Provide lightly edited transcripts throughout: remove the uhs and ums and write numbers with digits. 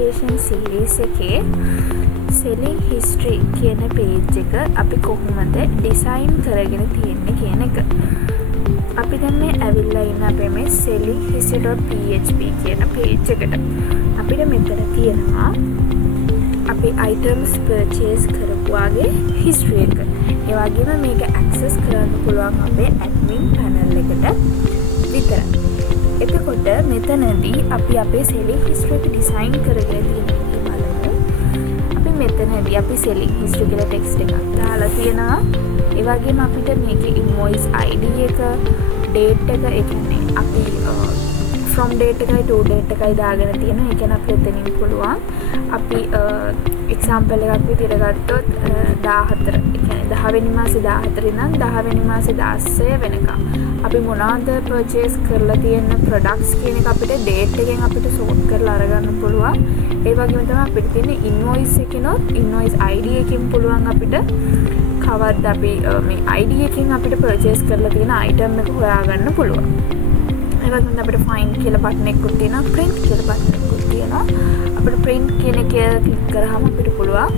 application series එකේ selling history කියන page එක අපි කොහොමද design කරගෙන තියෙන්නේ කියන එක. අපි දැන් මේ ඇවිල්ලා ඉන්න අපේ මේ sellinghistory.php කියන page එකට. අපිට මෙතන තියෙනවා අපි items purchase කරපුවාගේ history එක. ඒ වගේම මේක access කරන්න පුළුවන් අපේ admin panel එකට විතරයි. එතකොට මෙතනදී අපි අපේ selling history එක design කරගෙන තියෙනවා බලමු. අපි මෙතනදී අපි selling history කියලා text එකක් දාලා තියෙනවා. ඒ වගේම අපිට මේකේ invoice ID එක, date එක, ඒ කියන්නේ අපි from date එකයි to date එකයි දාගෙන තියෙනවා. ඒ කියන්නේ අපිට එතනින් පුළුවන් අපි example එකක් විදිහට ගත්තොත් 14 ඒ කියන්නේ 10 වෙනි මාසේ 14 ඉඳන් 10 වෙනි මාසේ 16 වෙනකම් අපි මොනවාද purchase කරලා තියෙන products කියන එක අපිට date එකෙන් අපිට sort කරලා අරගන්න පුළුවන්. ඒ වගේම තමයි අපිට තියෙන invoice එකනොත් invoice ID එකකින් පුළුවන් අපිට කවද්ද අපි මේ ID එකකින් අපිට purchase කරලා තියෙන item එක හොයාගන්න පුළුවන්. ඒ වගේම අපිට find කියලා button එකකුත් තියෙනවා, print කියලා button එකකුත් තියෙනවා. අපිට print කියන එක ක්ලික් කරාම අපිට පුළුවන්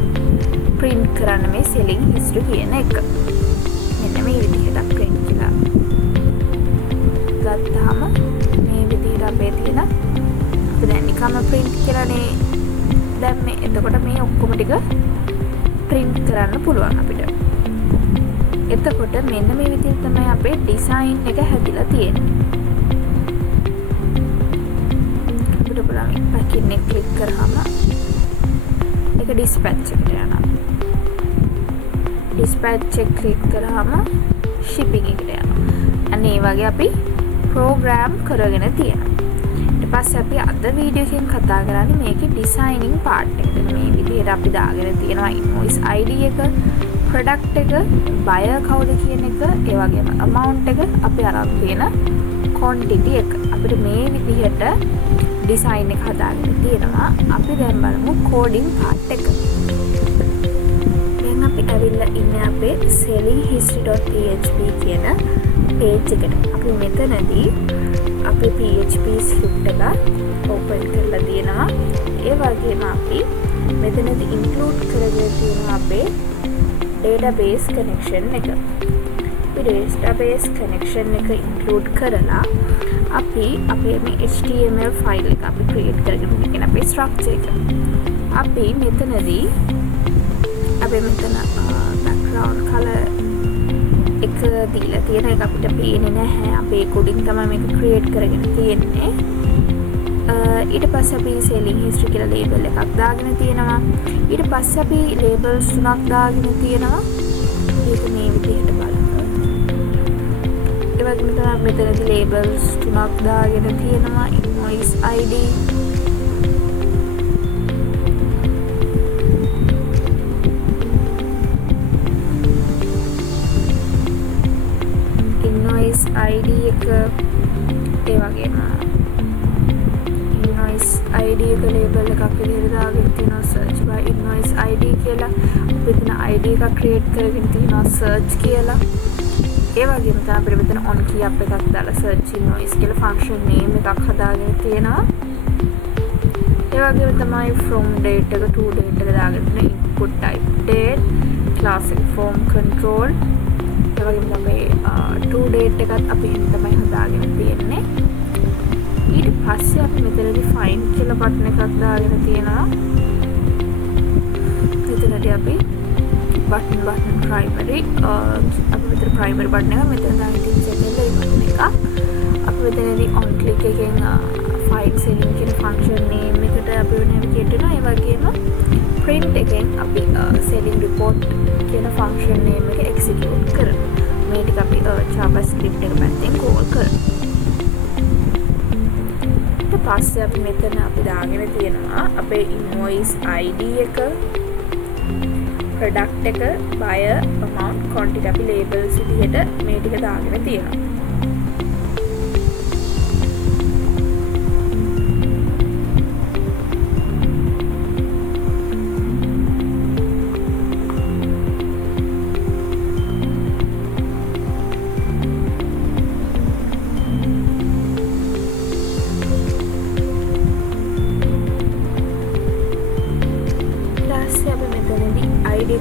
print කරන්න මේ selling history කියන එක. මෙන්න මේ විදිහට print කියලා ගත්තාම මේ විදිහට අපේ තියෙන අපි දැන් නිකම්ම print කරලානේ දැම්මේ. එතකොට මේ ඔක්කොම ටික print කරන්න පුළුවන් අපිට. එතකොට මෙන්න මේ විදිහට තමයි අපේ design එක හැදිලා තියෙන්නේ. අපිට බලන්න package එක ක්ලික් කරාම ඒක dispatch එකට යනවා. dispatch එක ක්ලික් කරාම shipping එකට යනවා. අන්න ඒ වගේ අපි program කරගෙන තියෙනවා. ඊට පස්සේ අපි අද වීඩියෝ එකෙන් කතා කරන්නේ මේකේ designing part එකට. මේ විදිහට අපි දාගෙන තියෙනවා invoice ID එක, product එක, buyer කවුද කියන එක, ඒ වගේම amount එක, අපි අරන් තියෙන quantity එක. අපිට මේ විදිහට design එක හදාගෙන තියෙනවා. අපි දැන් බලමු coding part එක. දැන් අපි ඇවිල්ලා ඉන්නේ අපේ sellinghistory.php කියන page එකට. අපි මෙතනදී අපේ PHP script එක open කරලා තියෙනවා. ඒ වගේම අපි මෙතනදී include කරගෙන තියෙනවා අපේ database connection එක. අපි database connection එක include කරලා අපි අපේ මේ HTML file එක අපි create කරගෙන ඉන්න අපේ structure එක. අපි මෙතනදී අපි මෙතන background color එක දීලා තියෙන එක අපිට පේන්නේ නැහැ. අපේ coding තමයි මේක create කරගෙන තියෙන්නේ. ඊට පස්සේ අපි selling history කියලා label එකක් දාගෙන තියෙනවා. ඊට පස්සේ අපි labels තුනක් දාගෙන තියෙනවා. ඒක මේ විදිහට බලන්න. ඒ වගේම තමයි මෙතනදී labels තුනක් දාගෙන තියෙනවා. invoice ID, invoice ID එක, ඒ වගේම invoice ID එක label එකක් විදිහට දාගෙන තියෙනවා search by invoice ID කියලා. මෙතන ID එකක් create කරගෙන තියෙනවා search කියලා. ඒ වගේම තමයි අපිට මෙතන on key app එකක් දාලා search invoice කියලා function name එකක් හදාගෙන තියෙනවා. ඒ වගේම තමයි from date එක to date එක දාගෙන තියෙන input type date, classic form control. ඒ වගේම තමයි to date එකත් අපි එහෙම තමයි හදාගෙන තියෙන්නේ. ඊට පස්සේ අපි මෙතනදී find කියලා button එකක් දාගෙන තියෙනවා. මෙතනදී අපි button primary අපි මෙතන primary button එක මෙතන දාගෙන තියෙන secondary button එක අපි මෙතනදී on click එකෙන් file selling කියන function name එකට අපි navigate වෙනවා. ඒ වගේම print එකෙන් අපි selling report කියන function name එක execute කරනවා. මේ ටික අපි JavaScript එක පැත්තෙන් call කරනවා. ඊට පස්සේ අපි මෙතන අපි දාගෙන තියෙනවා අපේ invoice ID එක, product එක, buyer, amount, quantity අපි labels විදිහට මේ ටික දාගෙන තියෙනවා.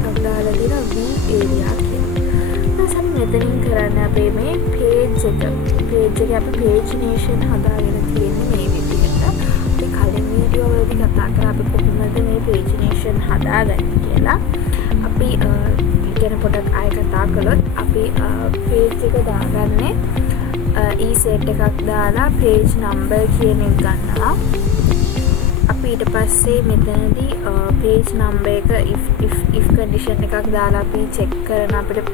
එකක් දාලා දෙනවා view area කියලා. ඊට මෙතනින් කරන්නේ අපේ මේ page එක අපි pagination හදාගෙන තියෙන්නේ මේ විදිහට. අපි කලින් වීඩියෝ වලදී කතා කරා අපි කොහොමද මේ pagination හදාගන්නේ කියලා. අපි ගැන පොඩක් ආයෙ කතා කළොත් අපි page එක දාගන්නේ e-set එකක් දාලා page number කියන එක ගන්නවා. අපි ඊට පස්සේ මෙතනදී page number එක if condition එකක් දාලා අපි check කරන අපිට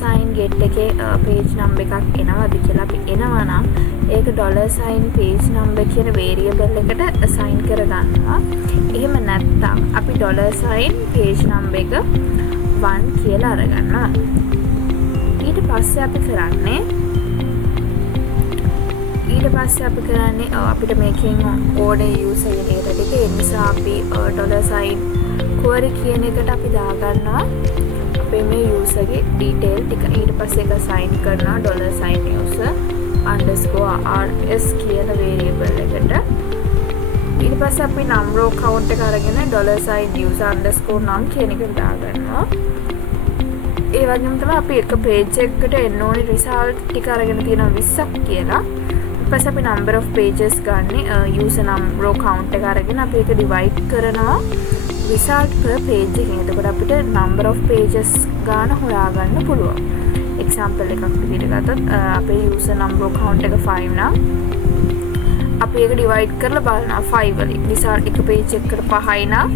$sign get එකේ page number එකක් එනවද කියලා අපි එනවා නම් ඒක $sign page number කියන variable එකට assign කරගන්නවා. එහෙම නැත්නම් අපි $sign page number එක 1 කියලා අරගන්නවා. ඊට පස්සේ අපි කරන්නේ අපිට මේකෙන් order user data ටික ඒ නිසා අපි $sign query කියන එකට අපි දාගන්නවා අපේ මේ user ගේ detail ටික. ඊට පස්සේ ඒක assign කරනවා $sign user _rs කියන variable එකට. ඊට පස්සේ අපි number of count එක අරගෙන $sign user _ num කියන එක දාගන්නවා. ඒ වගේම තමයි අපි එක page එකකට එන්න ඕනේ result ටික අරගෙන තියෙනවා 20ක් කියලා. ඊට පස්සේ අපි number of pages ගන්න user number of count එක අරගෙන අපි ඒක divide කරනවා result per page එකෙන්. එතකොට අපිට number of pages ගන්න හොයාගන්න පුළුවන්. example එකක් විදිහට ගත්තොත් අපේ user number of count එක 5 නම් අපි ඒක divide කරලා බලනවා 5 වලින්. result එක page එකකට 5යි නම්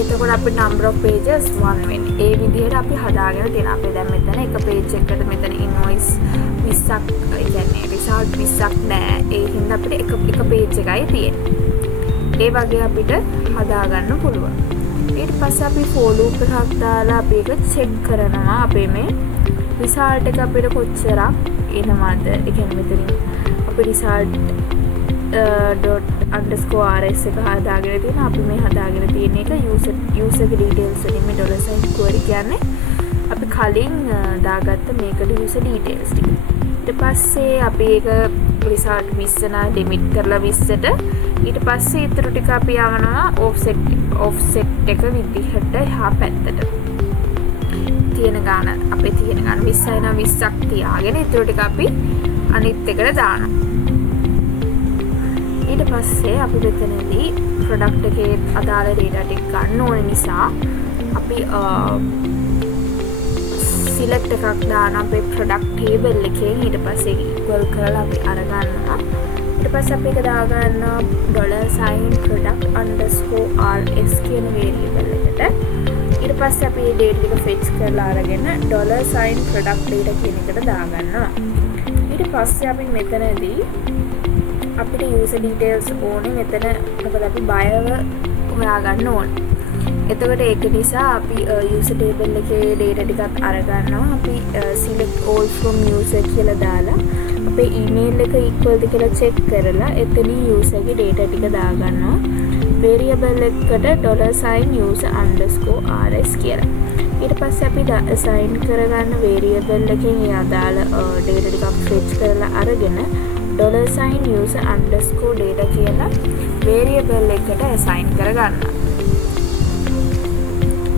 එතකොට අපේ number of pages 1 වෙන්නේ. ඒ විදිහට අපි හදාගෙන තියෙනවා. අපි දැන් මෙතන එක page එකකට මෙතන invoice 20ක් කියන්නේ result 20ක් නෑ. ඒ හින්දා අපිට එක page එකයි තියෙන්නේ. ඒ වගේ අපිට හදාගන්න පුළුවන්. ඊට පස්සේ අපි for loop එකක් දාලා අපි ඒක check කරනවා අපේ මේ result එක අපිට කොච්චරක් එනවද. ඒ කියන්නේ මෙතනින් අපි result ._rs එක හදාගෙන තියෙනවා. අපි මේ හදාගෙන තියෙන එක user details වලින් මේ $sign query කියන්නේ අපි කලින් දාගත්ත මේකට user details ටික. ඊට පස්සේ අපි ඒක result 20 නා limit කරලා 20ට ඊට පස්සේ ඊටු ටික අපි යවනවා offset එක විදිහට එහා පැත්තට. තියෙන ගාන 20යි නම් 20ක් තියාගෙන ඊටු ටික අපි අනිත් එකට දානවා. ඊට පස්සේ අපි මෙතනදී product එකේ අදාළ data ටික ගන්න ඕන නිසා අපි select එකක් දාන අපේ product table එකෙන් ඊට පස්සේ equal කරලා අපි අරගන්නවා. ඊට පස්සේ අපි ඒක දාගන්නවා $sign product _rs කියන variable එකට. ඊට පස්සේ අපි මේ data ටික fetch කරලා අරගෙන $sign product data කියන එකට දාගන්නවා. ඊට පස්සේ අපි මෙතනදී අපිට user details ඕනේ. මෙතන මොකද අපි buyer හොයාගන්න ඕනේ. එතකොට ඒක නිසා අපි user table එකේ data ටිකක් අරගන්නවා. අපි select all from user කියලා දාලා අපේ email එක equal ද කියලා check කරලා එතනින් user ගේ data ටික දාගන්නවා. variable එකකට $sign user _rs කියලා. ඊට පස්සේ අපි assign කරගන්න variable එකෙන් ඒ අදාළ data ටිකක් fetch කරලා අරගෙන $sign user _ data කියලා variable එකට assign කරගන්නවා.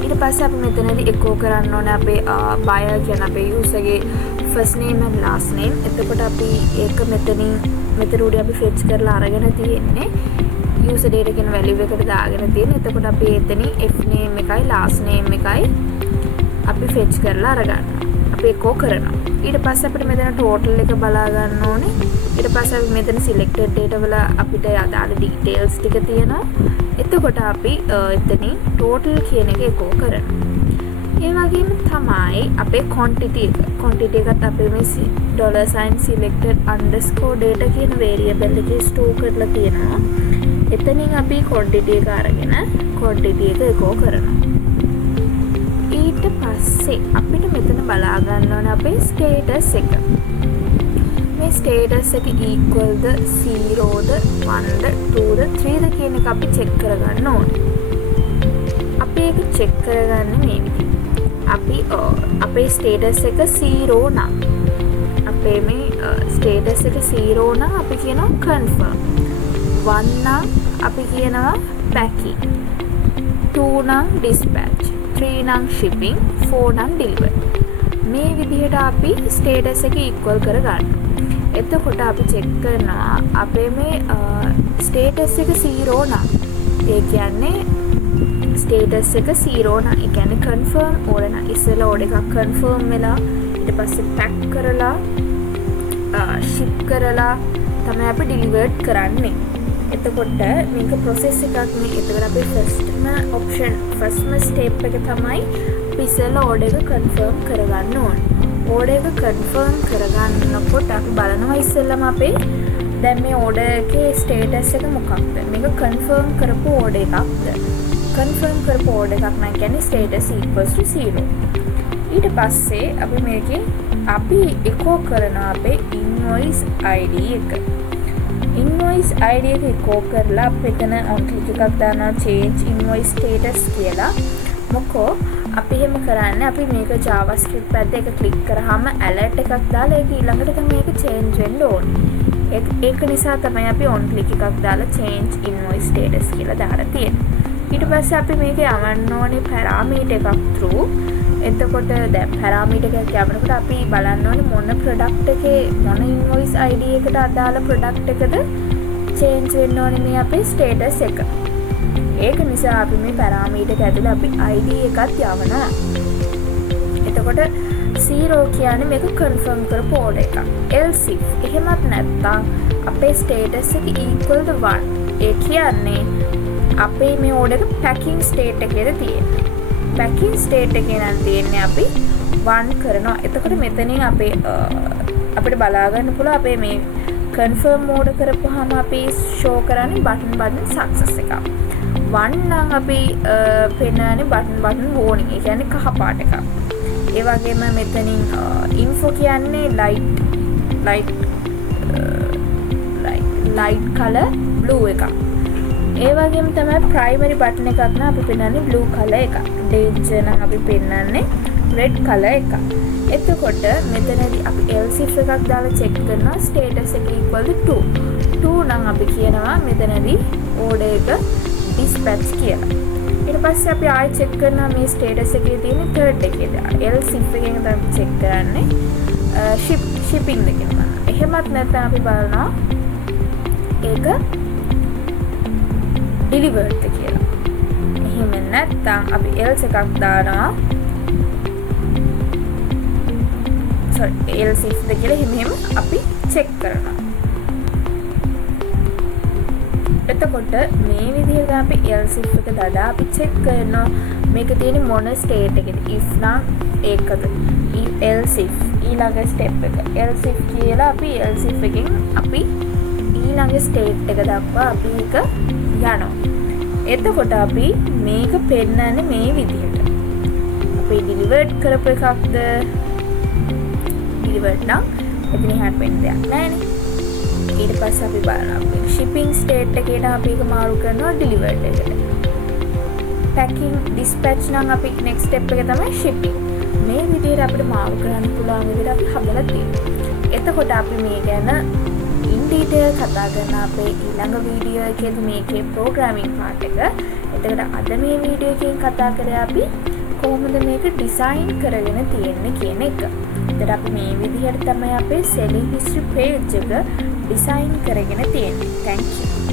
ඊට පස්සේ අපි මෙතනදී echo කරන්න ඕනේ අපේ buyer කියන අපේ user ගේ first name and last name. එතකොට අපි ඒක මෙතන උඩ අපි fetch කරලා අරගෙන තියෙන්නේ user data කියන value එකට දාගෙන තියෙන්නේ. එතකොට අපි එතනින් f name එකයි last name එකයි අපි fetch කරලා අරගන්නවා. අපි echo කරනවා. ඊට පස්සේ අපිට මෙතන total එක බලා ගන්න ඕනේ. ඊට පස්සේ අපි මෙතන selected data වල අපිට අදාළ details ටික තියෙනවා. එතකොට අපි එතනින් total කියන එක echo කරනවා. ඒ වගේම තමයි අපේ quantity එකත් අපේ මේ $sign selected _ data කියන variable එකේ store කරලා තියෙනවා. එතනින් අපි quantity එක අරගෙන quantity එක echo කරනවා. ඊට පස්සේ අපිට මෙතන බලා ගන්න ඕනේ අපේ status එක. මේ status එක equal ද 0 ද 1 ද 2 ද 3 ද කියන එක අපි check කරගන්න ඕනේ. අපි ඒක check කරගන්නේ මේ විදිහට. අපි අපේ status එක 0 නම් අපේ මේ status එක 0 නම් අපි කියනවා confirm. 1 නම් අපි කියනවා packing. 2 නම් dispatch, 3 නම් shipping, 4 නම් deliver. මේ විදිහට අපි ස්ටේටස් එක ඉක්වල් කරගන්න. එතකොට අපි චෙක් කරනවා අපේ මේ ස්ටේටස් එක 0 නම්. ඒ කියන්නේ ස්ටේටස් එක 0 නම්. ඒ කියන්නේ කන්ෆර්ම් ඕන නම් ඉස්සෙල්ලා ඕඩර් එකක් කන්ෆර්ම් වෙලා ඊට පස්සේ පැක් කරලා ෂිප් කරලා තමයි අපි ඩිලිවර්ඩ් කරන්නේ. එතකොට මේක ප්‍රොසෙස් එකක් නේ. එතකොට අපි ෆස්ට්ම ස්ටෙප් එක තමයි අපි ඉස්සෙල්ලා ඕඩර් එක කන්ෆර්ම් කරගන්න ඕන. ඕඩර් එක කන්ෆර්ම් කරගන්නකොට අපි බලනවා ඉස්සෙල්ලාම අපේ දැන් මේ ඕඩර් එකේ ස්ටේටස් එක මොකක්ද? මේක කන්ෆර්ම් කරපු ඕඩර් එකක්ද? කන්ෆර්ම් කරපු ඕඩර් එකක් නම් කියන්නේ ස්ටේටස් equals to 0. ඊට පස්සේ අපි මේකේ අපි echo කරන අපේ invoice ID එක. invoice ID එක echo කරලා අපි එතන on click එකක් දානවා change invoice status කියලා. මොකෝ අපි එහෙම කරන්නේ අපි මේක JavaScript පැත්තේ එක ක්ලික් කරාම alert එකක් දාලා ඒක ඊළඟට තමයි මේක change වෙන්න ඕනේ. ඒක නිසා තමයි අපි on click එකක් දාලා change invoice status කියලා දාලා තියෙන්නේ. ඊට පස්සේ අපි මේක යවන්න ඕනේ parameter එකක් through. එතකොට දැන් parameter එකක් යවනකොට අපි බලන්න ඕනේ මොන product එකේ මොන invoice ID එකට අදාළ product එකද change වෙන්න ඕනේ මේ අපේ status එක. ඒක නිසා අපි මේ parameter එක ඇතුලේ අපි ID එකත් යවනවා. එතකොට 0 කියන්නේ මේක confirm කරපු order එකක්. else if එහෙමත් නැත්නම් අපේ status එක equal to 1. ඒ කියන්නේ අපේ මේ order එක packing state එකේද තියෙන්නේ. packing state එකේ නම් තියෙන්නේ අපි 1 කරනවා. එතකොට මෙතනින් අපිට බලා ගන්න පුළුවන් අපේ මේ confirm order කරපුවාම අපි show කරන්නේ button success එකක්. 1 නම් අපි පෙන්නන්නේ button warning. ඒ කියන්නේ කහ පාට එකක්. ඒ වගේම මෙතනින් info කියන්නේ light color blue එකක්. ඒ වගේම තමයි primary button එකක් නම් අපි පෙන්නන්නේ blue color එකක්. danger නම් අපි පෙන්නන්නේ red color එකක්. එතකොට මෙතනදී අපි else if එකක් දාලා check කරනවා status එක equal to 2 නම් අපි කියනවා මෙතනදී order එක dispatch කියලා. ඊට පස්සේ අපි ආයෙ check කරනවා මේ status එකේ තියෙන third එකේද. else if එකෙන් තමයි check කරන්නේ shipping එකේ බලන්න. එහෙමත් නැත්නම් අපි බලනවා ඒක delivered කියලා. එහෙම නැත්නම් අපි else එකක් දානවා else if ද කියලා එහෙම අපි check කරනවා. එතකොට මේ විදිහට අපි else if එක දාලා අපි check කරනවා මේක තියෙන මොන state එකේද. if නම් ඒකද. else if ඊළඟ step එක else if කියලා අපි else if එකෙන් අපි ඊළඟ state එක දක්වා අපි ඒක යනවා. එතකොට අපි මේක පෙන්නන්නේ මේ විදිහට. අපි delivered කරපු එකක්ද delivered නම් එතන හැට වෙන්න දෙයක් නැහැ. ඊට පස්සේ අපි බලනවා shipping state එකට අපි ඒක මාරු කරනවා delivered එකට. packing dispatch නම් අපි next step එක තමයි shipping. මේ විදිහට අපිට මාරු කරන්න පුළුවන් විදිහට අපි හදලා තියෙනවා. එතකොට අපි මේ ගැන in detail කතා කරන අපේ ඊළඟ වීඩියෝ එකේදී මේකේ programming part එක. එතකොට අද මේ වීඩියෝ එකෙන් කතා කරේ අපි කොහොමද මේක design කරගෙන තියෙන්නේ කියන එක. එතකොට අපි මේ විදිහට තමයි අපේ selling history page එක design කරගෙන තියෙන්නේ. Thank you.